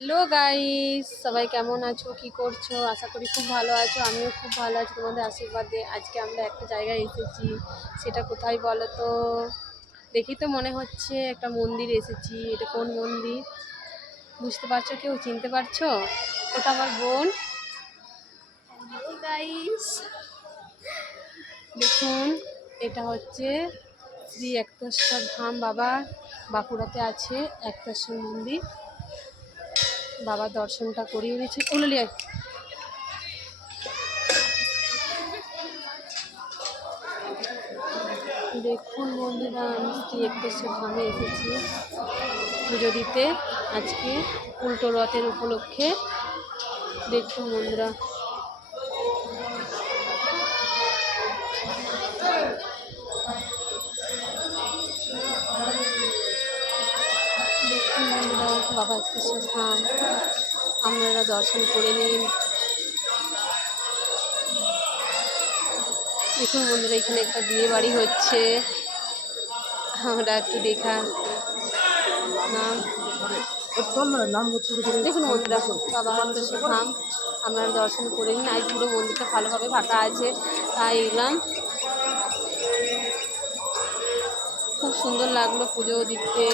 Hello guys, সবাই কেমন আছো? কি করছ? আশা করি খুব ভালো আছো, আমিও খুব ভালো আছি। তোমাদের আশীর্বাদে আজকে আমরা একটা জায়গায় এসেছি, সেটা কোথায় বলো তো? দেখি তো মনে হচ্ছে একটা মন্দির এসেছি। এটা কোন মন্দির? বুঝতে পারছ? কেউ চিনতে পারছ? ওটা আমার বোন। গাইস দেখুন, এটা হচ্ছে শ্রী একতেশ্বর ধাম বাবা। বাঁকুড়াতে আছে একতেশ্বর মন্দির। বাবা দর্শনটা করিয়ে দিয়েছে উললি আয়। দেখুন বন্ধুরা, আমি শ্রী একটেশ্বর ধামে এসেছি পুজো দিতে আজকে, উল্টো রথের উপলক্ষে। দেখুন বন্ধুরা। বাবা একটেশ্বর ধাম আপনারা দর্শন করে নিন। দেখুন বন্ধুরা, এখানে একটা বিয়ে বাড়ি হচ্ছে। আমরা একটু দেখা। নাম? দেখুন বন্ধুরা, বাবা একটেশ্বর ধাম আপনারা দর্শন করে নিন। আর পুরো মন্দিরটা ভালোভাবে ফাঁকা আছে। তাই এলাম। খুব সুন্দর লাগল পুজো দিতে।